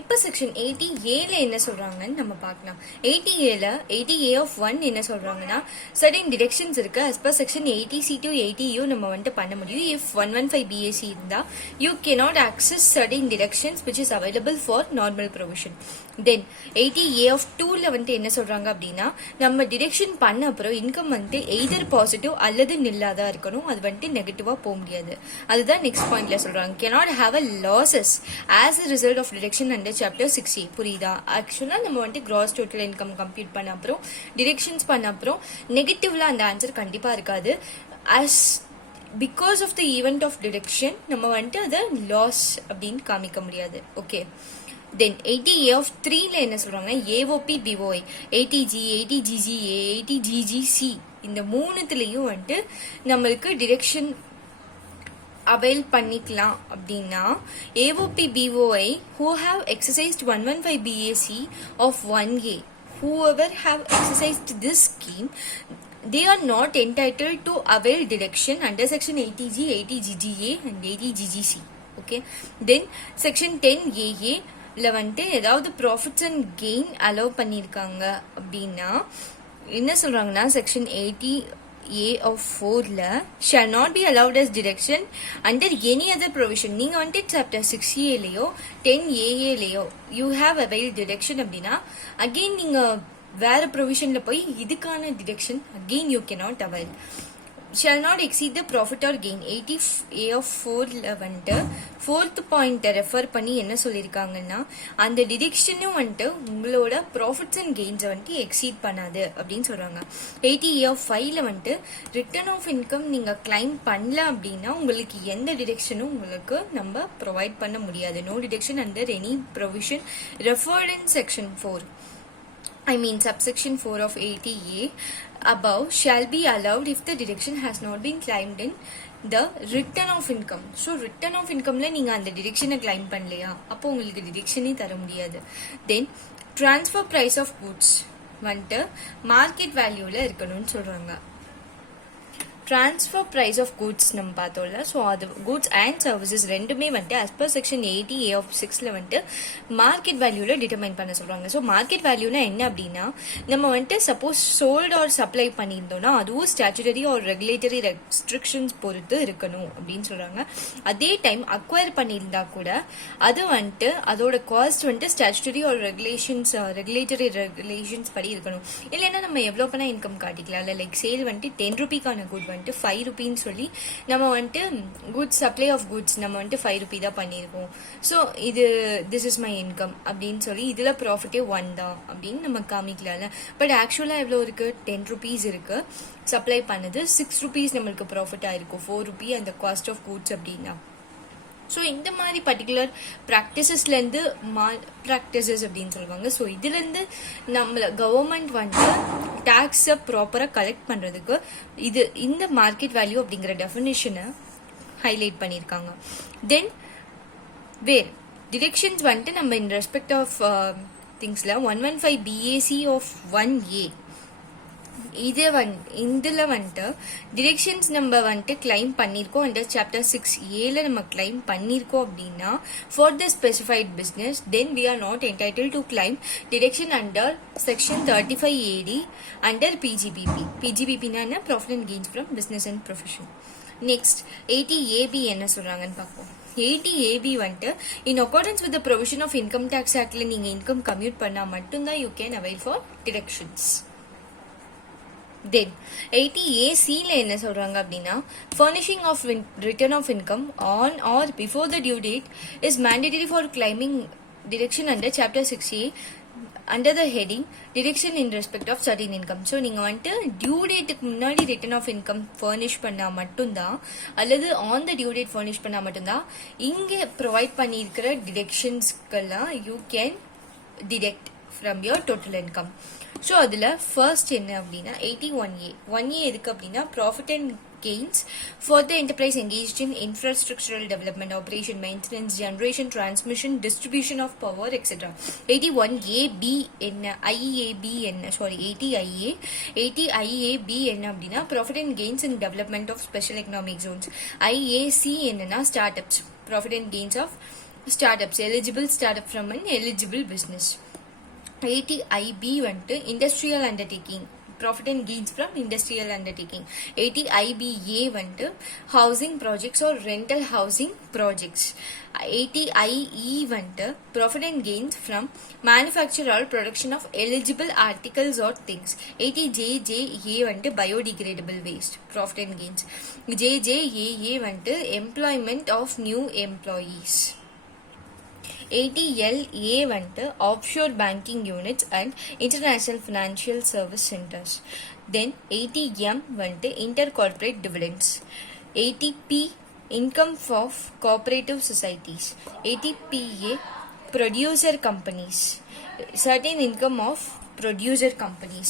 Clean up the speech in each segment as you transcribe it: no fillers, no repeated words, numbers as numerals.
இப்போ section 80A என்ன சொல்றாங்கன்னு நம்ம பார்க்கலாம். 80A of 1 என்ன சொல்றாங்கன்னா, certain directions இருக்கு. as per section 80C to 80U நம்ம வந்துட்டு பண்ண முடியும். if 115 BAC இருந்தா you cannot access certain directions which is available for normal provision. then 80A of 2ல வந்துட்டு என்ன சொல்றாங்க அப்படின்னா, நம்ம டிரெக்ஷன் பண்ண அப்புறம் இன்கம் வந்துட்டு எய்தர் பாசிட்டிவ் அல்லது நில்லாதா இருக்கணும், அது வந்துட்டு நெகட்டிவா போக முடியாது. அதுதான் நெக்ஸ்ட் பாயிண்ட்ல சொல்றாங்க. cannot have a losses as a result of deduction under chapter 60. புரியுதா? ஆக்சுவலா நம்ம வந்துட்டு கிராஸ் டோட்டல் இன்கம் கம்ப்யூட் பண்ண அப்புறம் டிரெக்ஷன்ஸ் பண்ண அப்புறம் நெகட்டிவ்ல அந்த ஆன்சர் கண்டிப்பா இருக்காது. as because of the event of deduction நம்ம வந்துட்டு அதை லாஸ் அப்படின்னு காமிக்க முடியாது. ஓகே. then 80A of 3ல என்ன சொல்றாங்க, AOP BOI 80G 80GGA 80GGC இந்த மூணுத்துலயும் வந்துட்டு நம்மளுக்கு டிரெக்ஷன் அவைல் பண்ணிக்கலாம் அப்படின்னா AOP BOI who have exercised 115 BAC of 1A, whoever have exercised this scheme, they are not entitled to avail deduction under section 80G 80GGA and 80GGC. okay. then section 10AA வந்துட்டு ஏதாவது profits and gain allow பண்ணியிருக்காங்க அப்படின்னா என்ன சொல்றாங்கன்னா, section 80A of 4ல shall not be allowed as deduction under any other provision. நீங்க வந்துட்டு chapter 6Aலயோ 10AA you have availed deduction அப்படின்னா அகெயின் நீங்க வேற ப்ரொவிஷன்ல போய் இதுக்கான deduction again you cannot avail. shall not exceed the profit or gain. 80A of 4ல வந்துட்டு ஃபோர்த் பாயிண்ட்டை ரெஃபர் பண்ணி என்ன சொல்லியிருக்காங்கன்னா, அந்த டிடக்ஷனும் வந்துட்டு உங்களோட ப்ராஃபிட்ஸ் அண்ட் கெயின்ஸை வந்துட்டு எக்ஸீட் பண்ணாது அப்படின்னு சொல்றாங்க. 80A of 5ல வந்துட்டு ரிட்டர்ன் ஆஃப் இன்கம் நீங்க கிளைம் பண்ணல அப்படின்னா உங்களுக்கு எந்த டிடக்ஷனும் உங்களுக்கு நம்ம ப்ரொவைட் பண்ண முடியாது. No deduction under any provision referred in section 4, I mean subsection 4 of 80A above shall be allowed if the deduction has not been claimed in the return of income. So return of incomeல நீங்க அந்த டிடக்ஷனை கிளைம் பண்ணலையா, அப்போ உங்களுக்கு டிடக்ஷனே தர முடியாது. then transfer price of goods வந்துட்டு மார்க்கெட் வேல்யூல இருக்கணும்னு சொல்றாங்க. transfer price of goods நம்ம பார்த்தோம்ல, ஸோ அது goods and services ரெண்டுமே வந்துட்டு as per section 80A of 6ல வந்துட்டு மார்க்கெட் வேல்யூல டிட்டர்மைன் பண்ண சொல்றாங்க. ஸோ மார்க்கெட் வேல்யூனா என்ன அப்படின்னா, நம்ம வந்துட்டு சப்போஸ் சோல்ட் ஆர் சப்ளை பண்ணியிருந்தோம்னா அதுவும் ஸ்டாச்சுட்டரி ஆர் ரெகுலேட்டரி ரெஸ்ட்ரிக்ஷன்ஸ் பொறுத்து இருக்கணும் அப்படின்னு சொல்றாங்க. அதே டைம் அக்வயர் பண்ணியிருந்தா கூட அது வந்துட்டு அதோட காஸ்ட் வந்துட்டு ஸ்டாச்சுட்டரி ஆர் ரெகுலேட்டரி ரெகுலேஷன்ஸ் படி இருக்கணும். இல்லைன்னா நம்ம எவ்வளோ பண்ணா இன்கம் காட்டிக்கலாம். இல்லை லைக் சேல் வந்துட்டு 10 ரூபிக்கான குட் வந்துட்டு 5 ரூபின்னு சொல்லி நம்ம வந்துட்டு குட்ஸ் சப்ளை ஆஃப் குட்ஸ் நம்ம வந்துட்டு 5 ரூபி தான் பண்ணியிருக்கோம். ஸோ இது திஸ் இஸ் மை இன்கம் அப்படின்னு சொல்லி இதுல ப்ராஃபிட்டே 1 தான் அப்படின்னு நம்ம காமிக்கலாம்ல. பட் ஆக்சுவலா எவ்வளோ இருக்கு, 10 ரூபீஸ் இருக்கு, சப்ளை பண்ணது 6 ரூபீஸ் நம்மளுக்கு ப்ராஃபிட்டா இருக்கும், 4 ரூபி அந்த காஸ்ட் ஆஃப் குட்ஸ் அப்படின்னா. ஸோ இந்த மாதிரி பர்டிகுலர் ப்ராக்டிசஸ்லேருந்து ப்ராக்டிசஸ் அப்படின்னு சொல்லுவாங்க. ஸோ இதுலேருந்து நம்மளை கவர்மெண்ட் வந்துட்டு டேக்ஸை ப்ராப்பராக கலெக்ட் பண்ணுறதுக்கு இந்த மார்க்கெட் வேல்யூ அப்படிங்கிற டெஃபினேஷனை ஹைலைட் பண்ணியிருக்காங்க. தென் வேர் டிரெக்ஷன்ஸ் வந்துட்டு நம்ம இன் ரெஸ்பெக்ட் ஆஃப் திங்ஸில் 115 BAC of 1A இதுல வந்துட்டு டிரெக்ஷன்ஸ் நம்ம வந்துட்டு கிளைம் பண்ணிருக்கோம் அண்டர் சாப்டர் 6Aல நம்ம கிளைம் பண்ணிருக்கோம் அப்படின்னா for the specified business then we are not entitled to claim deduction under section 35AD under PGBP என்ன profit and gains from business and profession. Next 80AB என்ன சொல்றாங்கன்னு பார்ப்போம். 80AB வந்துட்டு in accordance with the provision of income tax ஆக்ட்ல நீங்க income compute பண்ணா மட்டும்தான் you can avail for deductions. then 80AC என்ன சொல்றாங்க அப்படின்னா, furnishing of return of income on or before the due date is mandatory for claiming deduction under chapter 6A under the heading deduction in respect of certain income. So நீங்கள் வந்துட்டு டியூ டேட்டுக்கு முன்னாடி return of income furnish பண்ணால் மட்டும்தான் அல்லது on the due date furnish பண்ணால் மட்டும்தான் இங்கே ப்ரொவைட் பண்ணியிருக்கிற டிடக்ஷன்ஸ்க்கெல்லாம் you can deduct from your total income. So அதில் ஃபர்ஸ்ட் என்ன அப்படின்னா 81A எதுக்கு அப்படின்னா profit and gains for the enterprise engaged in infrastructural development, operation, maintenance, generation, transmission, distribution of power, etc. 81AB என்ன 80IAB என்ன அப்படின்னா profit and gains in development of special economic zones. IAC என்னன்னா startups, profit and gains of startups, eligible startup from an eligible business. 80IB வந்துட்டு industrial undertaking, profit and gains from industrial undertaking. 80IBA வந்துட்டு housing projects or rental housing projects. 80IE வந்துட்டு profit and gains from manufacture or production of eligible articles or things. 80JJA வந்துட்டு biodegradable waste, profit and gains. JJAA வந்துட்டு employment of new employees. 80LA வந்துட்டு offshore banking units and international financial service centers. Then 80M வந்துட்டு intercorporate dividends. 80P income of cooperative societies. 80PA producer companies, certain income of producer companies.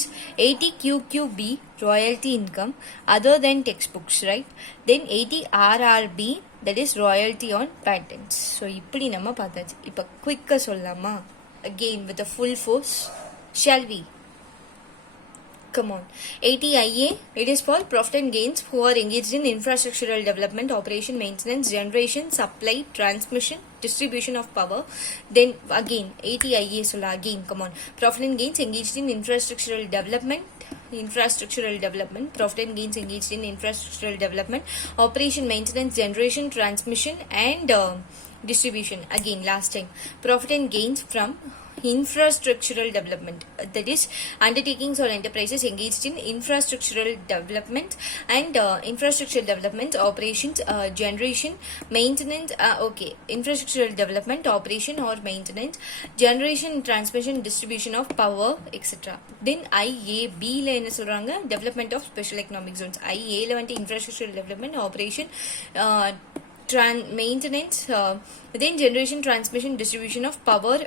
80QQB royalty income other than textbooks, right? Then 80RRB, that is royalty on patents. So இப்படி நம்ம பார்த்தாச்சு. இப்போ குயிக்கா சொல்லலாமா? Again with a full force, shall we? Come on. 80IA, it is for profit and gains who are engaged in infrastructural development, operation, maintenance, generation, supply, transmission, distribution of power. Then again 80IA solla, again come on, profit and gains engaged in infrastructural development, profit and gains engaged in infrastructural development, operation, maintenance, generation, transmission and distribution. Again last time, profit and gains from infrastructural development, that is undertakings or enterprises engaged in infrastructural development and infrastructure development, operations, generation, maintenance, infrastructural development, operation or maintenance, generation, transmission, distribution of power, etc. Then IAB la enna solranga, development of special economic zones. IA la vantu infrastructural development, operation, maintenance, then generation, transmission, distribution of power.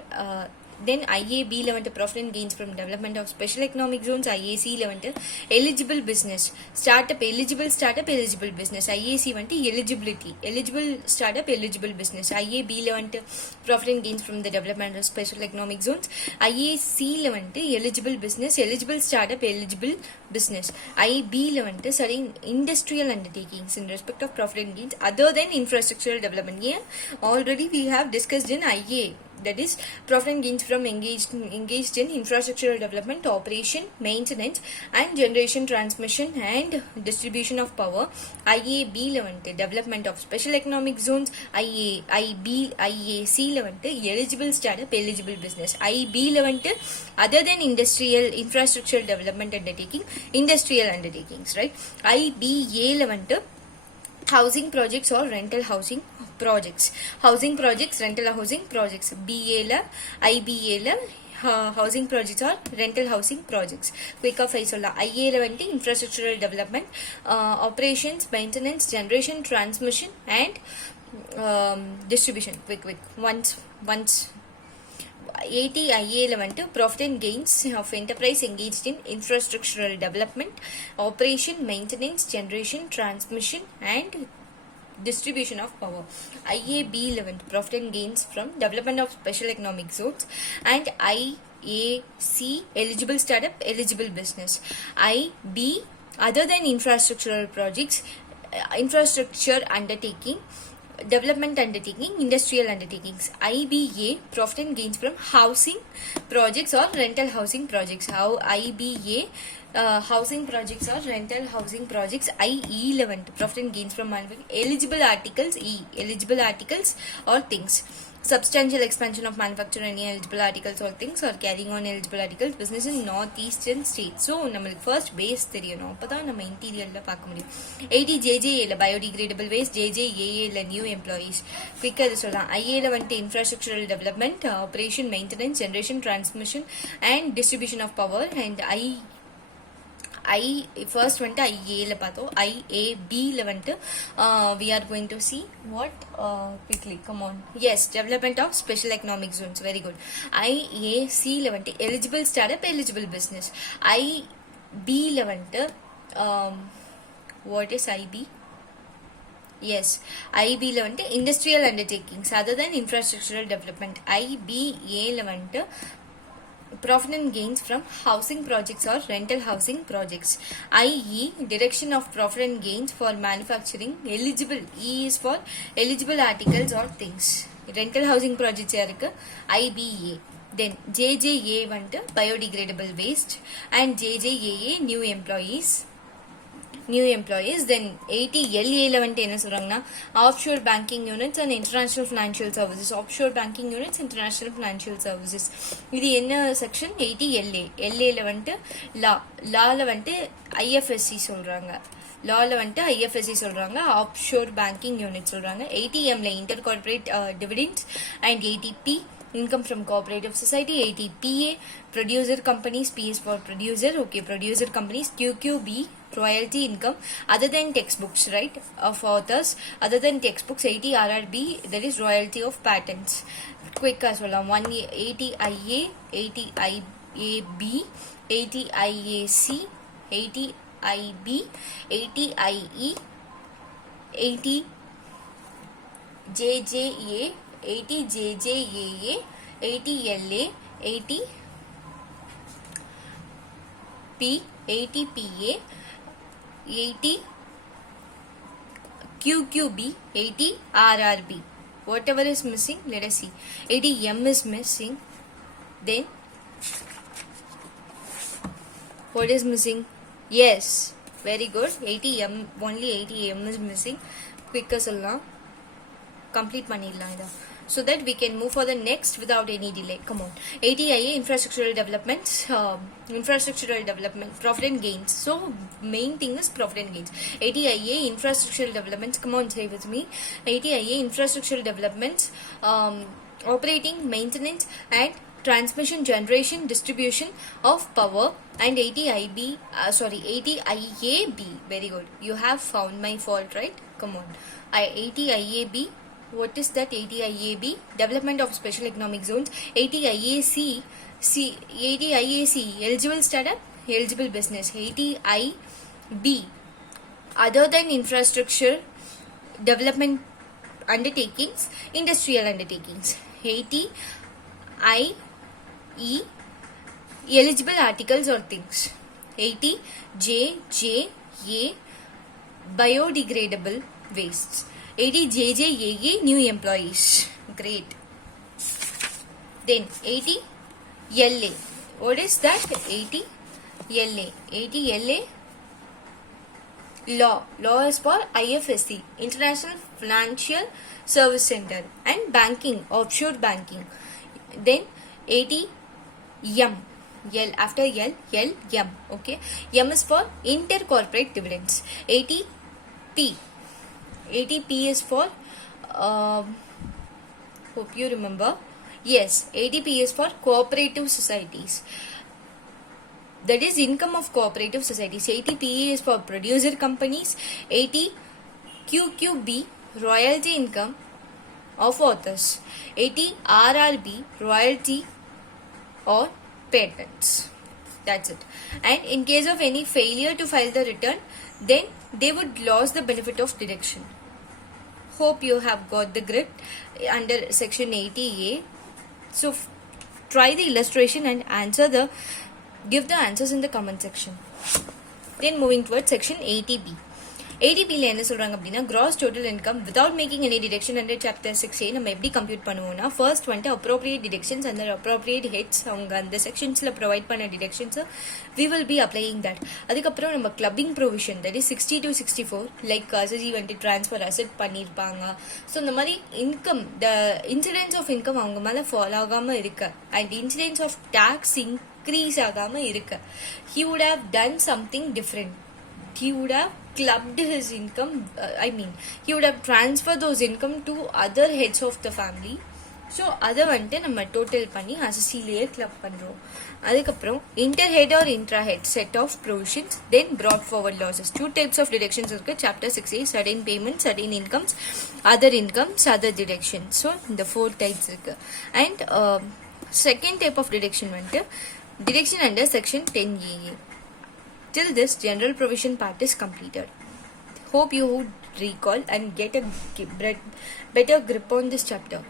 Then IAB level profit and gains from development of special economic zones. IAC level eligible business, startup, eligible business. IAC level eligibility, eligible startup, eligible business. IAB level profit and gains from the development of special economic zones. IAC level eligible business, eligible startup, eligible business. IB level certain industrial undertakings in respect of profit and gains other than infrastructural development. Yeah, already we have discussed in IA, that is profit and gains from engaged in infrastructural development, operation, maintenance and generation, transmission and distribution of power. IAB level development of special economic zones. IAC level eligible startup, eligible business. IB level other than industrial infrastructural development undertaking, industrial undertakings, right? IBA level housing projects or rental housing projects, housing projects, rental housing projects. BA la, IBA la housing projects or rental housing projects. Quick of isola. IA la vanti infrastructural development, operations, maintenance, generation, transmission and distribution. Quick once 80IA level profit and gains of enterprise engaged in infrastructural development, operation, maintenance, generation, transmission and distribution of power. IAB level profit and gains from development of special economic zones. And IAC eligible startup, eligible business. IB other than infrastructural projects, infrastructure undertaking, development undertaking, industrial undertakings. IBA profit and gains from housing projects or rental housing projects. How IBA housing projects or rental housing projects. IE level profit and gains from eligible articles. Eligible articles or things. Substantial expansion of manufacture any eligible articles or things or carrying on eligible articles business in northeastern states. So namakku first base theriyano appo nama interior la paaka mudiyum. 80JJA la biodegradable waste, JJAA la new employees. Quicker solla. IA la vante infrastructural development, operation, maintenance, generation, transmission and distribution of power. And first went IA la paatho. IAB la vante we are going to see what quickly, come on. Yes, development of special economic zones, very good. IAC la vante eligible startup, eligible business. IB la vante what is IB? Yes, IB la vante industrial undertakings other than infrastructural development. IBA la vante profit and gains from housing projects or rental housing projects. IE direction of profit and gains for manufacturing, eligible. E is for eligible articles or things. rental housing projects இருக்கு IBA. Then JJA வந்துட்டு biodegradable waste and JJAA new employees. Then 80LA ல வந்துட்டு என்ன சொல்றாங்கன்னா offshore banking units and international financial services. Offshore banking units, international financial services. இது என்ன section? 80LA. LA ல வந்துட்டு law ல வந்துட்டு IFSC சொல்றாங்க. லால வந்துட்டு IFSC சொல்றாங்க, ஆஃப்ஷோர் பேங்கிங் யூனிட் சொல்றாங்க. 80M inter corporate dividends and 80P income from cooperative society. 80PA producer companies, P is for producer, okay, producer companies. QQB royalty income other than textbooks, right, of authors other than textbooks. 80RRB that is royalty of patents. Quick as well. 80IA, 80IAB, 80IAC, 80IB, 80IE, 80JJA, 80JJAA, 80LA, 80P, 80PA, 80QQB, 80RRB. Whatever is missing, let us see. 80M is missing. Then what is missing? Yes, very good. 80M, only 80M is missing. Quicker சொல்லலாம், complete பண்ணிடலாம் இதை, so that we can move for the next without any delay. Come on. 80IA infrastructural development, profit and gains. So main thing is profit and gains. 80IA infrastructural developments, come on, say with me. 80IA infrastructural developments, operating, maintenance and transmission, generation, distribution of power. And 80IB, 80IAB, very good, you have found my fault, right? Come on. 80IAB, what is that? 80IAB, development of special economic zones. 80IAC, 80IAC, eligible startup, eligible business. 80IB, other than infrastructure development undertakings, industrial undertakings. 80IE, eligible articles or things. 80JJA, biodegradable wastes. 80JJAA, new employees. Great. Then 80LA, what is that? 80LA, 80LA, law is for IFSC, International Financial Service Center, and banking, offshore banking. Then 80M, L after L, M, okay. M is for intercorporate dividends. 80P, 80P is for hope you remember. Yes, 80P is for cooperative societies, that is income of cooperative societies. 80PA is for producer companies. 80QQB, royalty income of authors. 80RRB, royalty or patents. That's it. And in case of any failure to file the return, then they would lose the benefit of deduction. Hope you have got the grip under section 80A. So try the illustration and give the answers in the comment section. Then moving towards section 80B. 80B ல என்ன சொல்றாங்க அப்படின்னா, gross total income without making any deduction under chapter 6A நம்ம எப்படி கம்ப்யூட் பண்ணுவோம்னா, ஃபர்ஸ்ட் வந்துட்டு appropriate deductions and the appropriate heads அவங்க அந்த செக்ஷன்ஸ்ல ப்ரொவைட் பண்ண deductions we will be applying that. அதுக்கப்புறம் நம்ம clubbing provision, that is 60 to 64, லைக் SSG வந்துட்டு transfer asset பண்ணியிருப்பாங்க. ஸோ இந்த மாதிரி income, the incidence of income அவங்க மேலே ஃபாலோ ஆகாம இருக்க, and incidence of tax increase ஆகாம இருக்க, he would have done something different. He would have clubbed his income, he would have transferred those income to other heads of the family. So அதை வந்துட்டு நம்ம total பண்ணி அசசிலேயே club பண்ணுறோம். அதுக்கப்புறம் inter head or intra head set off provisions, then brought forward losses. 2 types of deductions இருக்குது சாப்டர் 6A. Certain payment, certain incomes, other incomes, other deduction. So இந்த 4 types இருக்குது. And second type of deduction வந்துட்டு deduction under section 10AA. Till this general provision part is completed. Hope you would recall and get a better grip on this chapter.